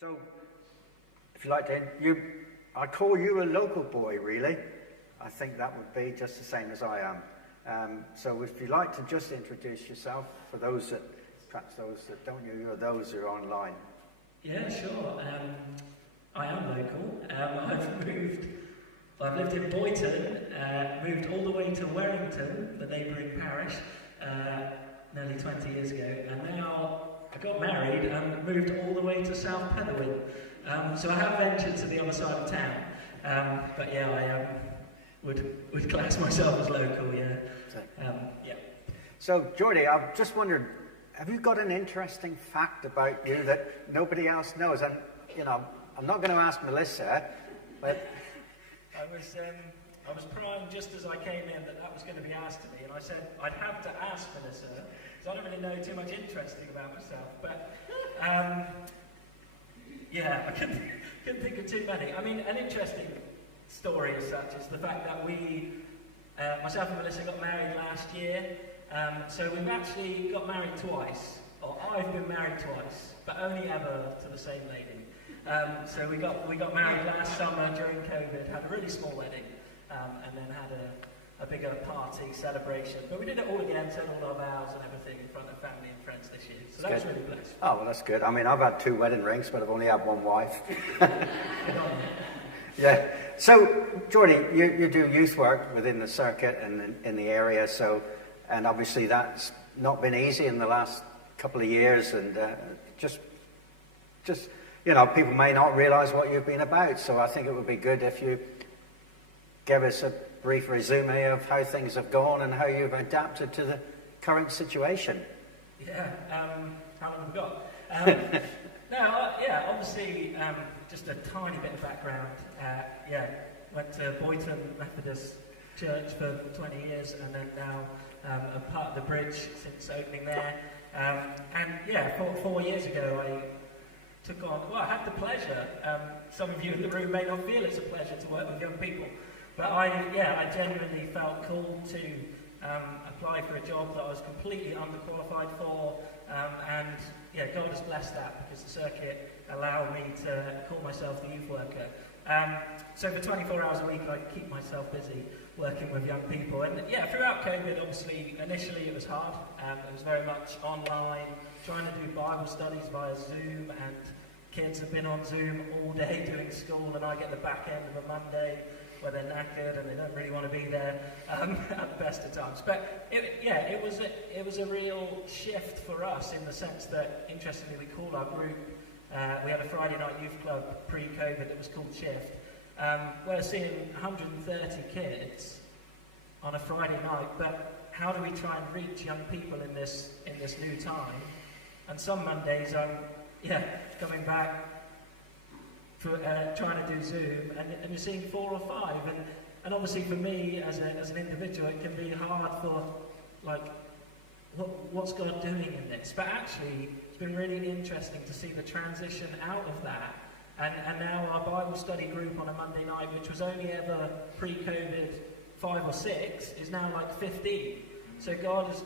So, if you like to, I call you a local boy, really. I think that would be just the same as I am. So if you'd like to just introduce yourself, for those that, perhaps those that don't know you, or those who are online. Yeah, sure. I am local. I've lived in Boyton, moved all the way to Warrington, the neighbouring parish, nearly 20 years ago, and now I got married and moved all the way to South Petherwin. So I have ventured to the other side of town, but yeah, I would class myself as local, yeah. Yeah. So, Geordie, I've just wondered, have you got an interesting fact about you that nobody else knows? And, you know, I'm not going to ask Melissa, but... I was primed just as I came in that was going to be asked to me, and I said I'd have to ask Melissa, because I don't really know too much interesting about myself, but yeah, I couldn't think of too many. I mean, an interesting story as such is the fact that we, myself and Melissa got married last year, so we've actually got married twice, or I've been married twice, but only ever to the same lady. So we got married last summer during COVID, had a really small wedding, and then had a bigger party celebration. But we did it all again, said all our vows and everything in front of family and friends this year. So that was really blessed. Oh, well, that's good. I mean, I've had 2 wedding rings, but I've only had 1 wife. Yeah. So, Geordie, you do youth work within the circuit and in the area, so, and obviously that's not been easy in the last couple of years, and just you know, people may not realise what you've been about, so I think it would be good if you give us a brief resume of how things have gone and how you've adapted to the current situation. Yeah, how long have we got? Yeah, obviously, just a tiny bit of background. Yeah, went to Boyton Methodist Church for 20 years, and then now a part of the bridge since opening there. And yeah, 4 years ago I took on, well, I had the pleasure, some of you in the room may not feel it's a pleasure to work with young people, but I genuinely felt called to apply for a job that I was completely underqualified for, and yeah, God has blessed that because the circuit allowed me to call myself the youth worker. So for 24 hours a week I keep myself busy working with young people, and yeah, throughout COVID, obviously, initially it was hard. It was very much online, trying to do Bible studies via Zoom, and kids have been on Zoom all day doing school, and I get the back end of a Monday where they're knackered and they don't really want to be there at the best of times. But it was a real shift for us in the sense that, interestingly, we call our group, we had a Friday night youth club pre-COVID that was called Shift. We're seeing 130 kids on a Friday night, but how do we try and reach young people in this new time? And some Mondays I'm coming back for trying to do Zoom, and you're seeing 4 or 5, and obviously for me as an individual it can be hard for, like, what's God doing in this? But actually it's been really interesting to see the transition out of that, and now our Bible study group on a Monday night, which was only ever pre-COVID 5 or 6, is now like 15. So God has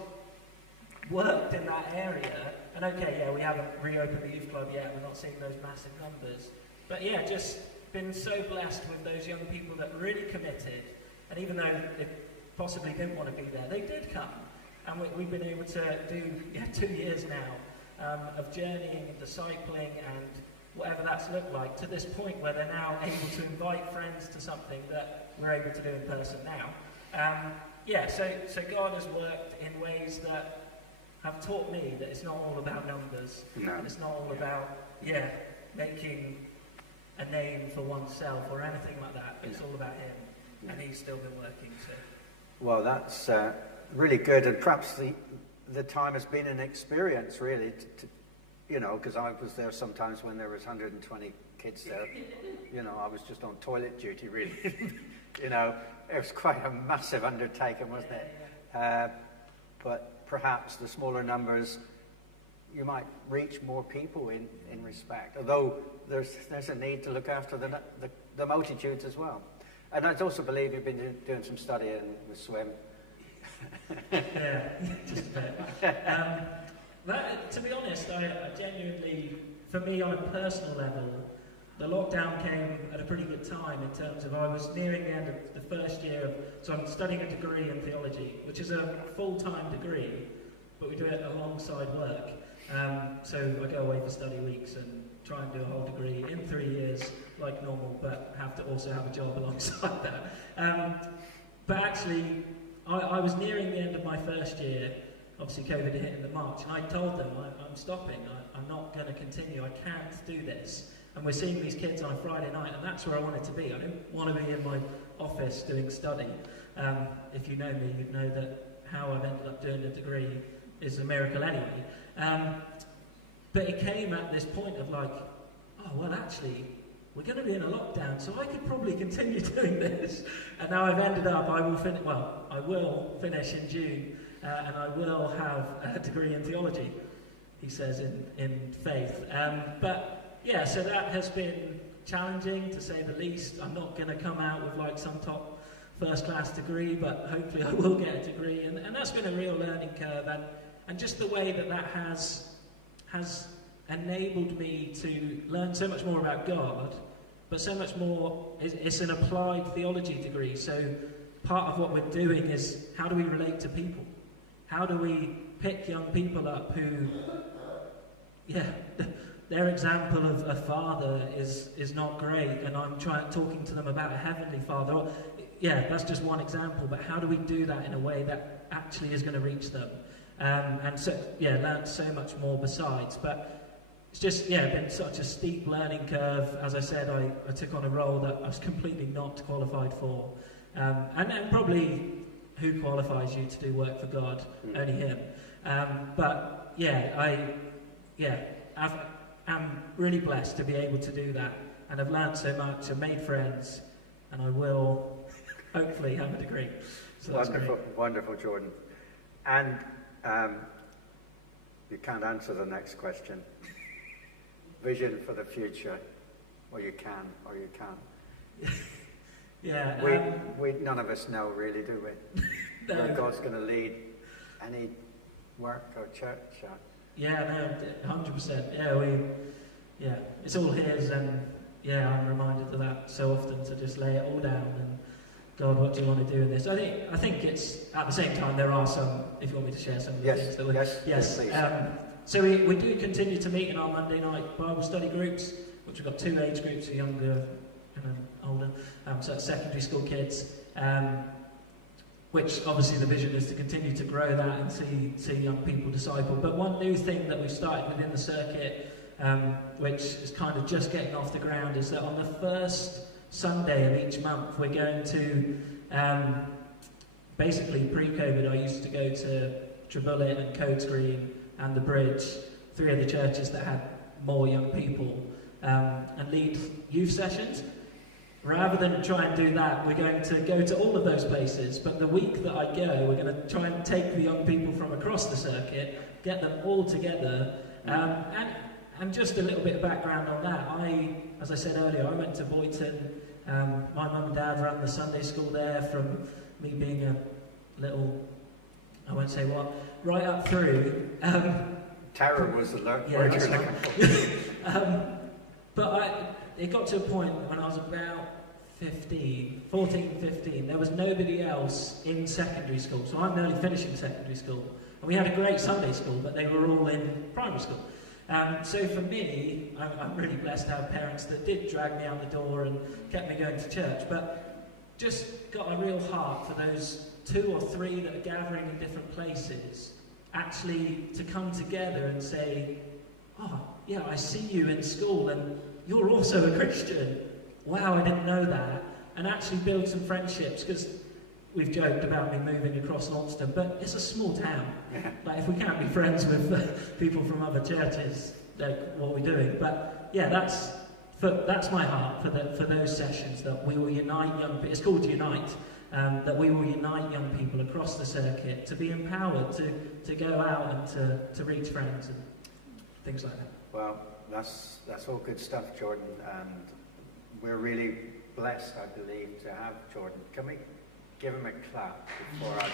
worked in that area, and we haven't reopened the youth club yet, we're not seeing those massive numbers. But yeah, just been so blessed with those young people that really committed, and even though they possibly didn't want to be there, they did come. And we've been able to do 2 years now of journeying and discipling and whatever that's looked like, to this point where they're now able to invite friends to something that we're able to do in person now. So God has worked in ways that have taught me that it's not all about numbers. No. And it's not all about, making a name for oneself or anything like that. It's all about Him, and He's still been working. So. Well, that's really good, and perhaps the time has been an experience, really, you know, because I was there sometimes when there was 120 kids there. You know, I was just on toilet duty, really. You know, it was quite a massive undertaking, wasn't it? But perhaps the smaller numbers, you might reach more people in respect, although there's a need to look after the multitudes as well. And I also believe you've been doing some studying with swim. Yeah, just a bit. But to be honest, I genuinely for me on a personal level, the lockdown came at a pretty good time in terms of I was nearing the end of the first year of, so I'm studying a degree in theology, which is a full-time degree, but we do it alongside work. So I go away for study weeks and try and do a whole degree in 3 years, like normal, but have to also have a job alongside that. But actually, I was nearing the end of my first year. Obviously COVID hit in the March, and I told them, I'm stopping, I'm not going to continue, I can't do this. And we're seeing these kids on a Friday night, and that's where I wanted to be. I didn't want to be in my office doing study. If you know me, you'd know that how I've ended up doing the degree is a miracle anyway. But it came at this point of like, oh, well, actually, we're going to be in a lockdown, so I could probably continue doing this. And now I've ended up, I will finish in June, and I will have a degree in theology, he says in faith. But yeah, so that has been challenging, to say the least. I'm not going to come out with like some top first-class degree, but hopefully I will get a degree. And that's been a real learning curve. And just the way that has enabled me to learn so much more about God, but so much more, it's an applied theology degree. So part of what we're doing is, how do we relate to people? How do we pick young people up who, their example of a father is not great, and I'm talking to them about a heavenly father. Or, that's just one example, but how do we do that in a way that actually is going to reach them? And so, learned so much more besides. But it's just, been such a steep learning curve. As I said, I took on a role that I was completely not qualified for. And probably, who qualifies you to do work for God? Only Him. But I'm really blessed to be able to do that, and I've learned so much, I've made friends, and I will hopefully have a degree. So wonderful, wonderful, Jordan. And you can't answer the next question. Vision for the future, or you can, or you can't. We none of us know, really, do we? No. Where God's going to lead any work or church. 100%. It's all His, and I'm reminded of that so often, to just lay it all down and, God, what do you want to do in this? I think it's, at the same time, there are some, if you want me to share some of the things that we... Yes, please. So we do continue to meet in our Monday night Bible study groups, which we've got 2 age groups, younger and older, so that's secondary school kids, which obviously the vision is to continue to grow that and see young people disciple. But one new thing that we've started within the circuit, which is kind of just getting off the ground, is that on the first Sunday of each month, we're going to, basically pre-COVID, I used to go to Trebullet and Codes Green and the Bridge, 3 of the churches that had more young people, and lead youth sessions. Rather than try and do that, we're going to go to all of those places, but the week that I go, we're going to try and take the young people from across the circuit, get them all together, and just a little bit of background on that. As I said earlier, I went to Boyton. My mum and dad ran the Sunday school there from me being a little, I won't say what, right up through. Terror was the word you're looking for. But it got to a point when I was about 14, 15, there was nobody else in secondary school. So I'm nearly finishing secondary school. And we had a great Sunday school, but they were all in primary school. So for me, I'm really blessed to have parents that did drag me out the door and kept me going to church, but just got a real heart for those 2 or 3 that are gathering in different places, actually to come together and say, oh, yeah, I see you in school and you're also a Christian. Wow, I didn't know that. And actually build some friendships, because we've joked about me moving across Launceston, but it's a small town. Like, if we can't be friends with people from other churches, like, what are we doing? But yeah, that's my heart for those sessions, that we will unite young people. It's called Unite. That we will unite young people across the circuit to be empowered to go out and to reach friends and things like that. Well, that's all good stuff, Jordan, and we're really blessed, I believe, to have Jordan. Can we give him a clap before I...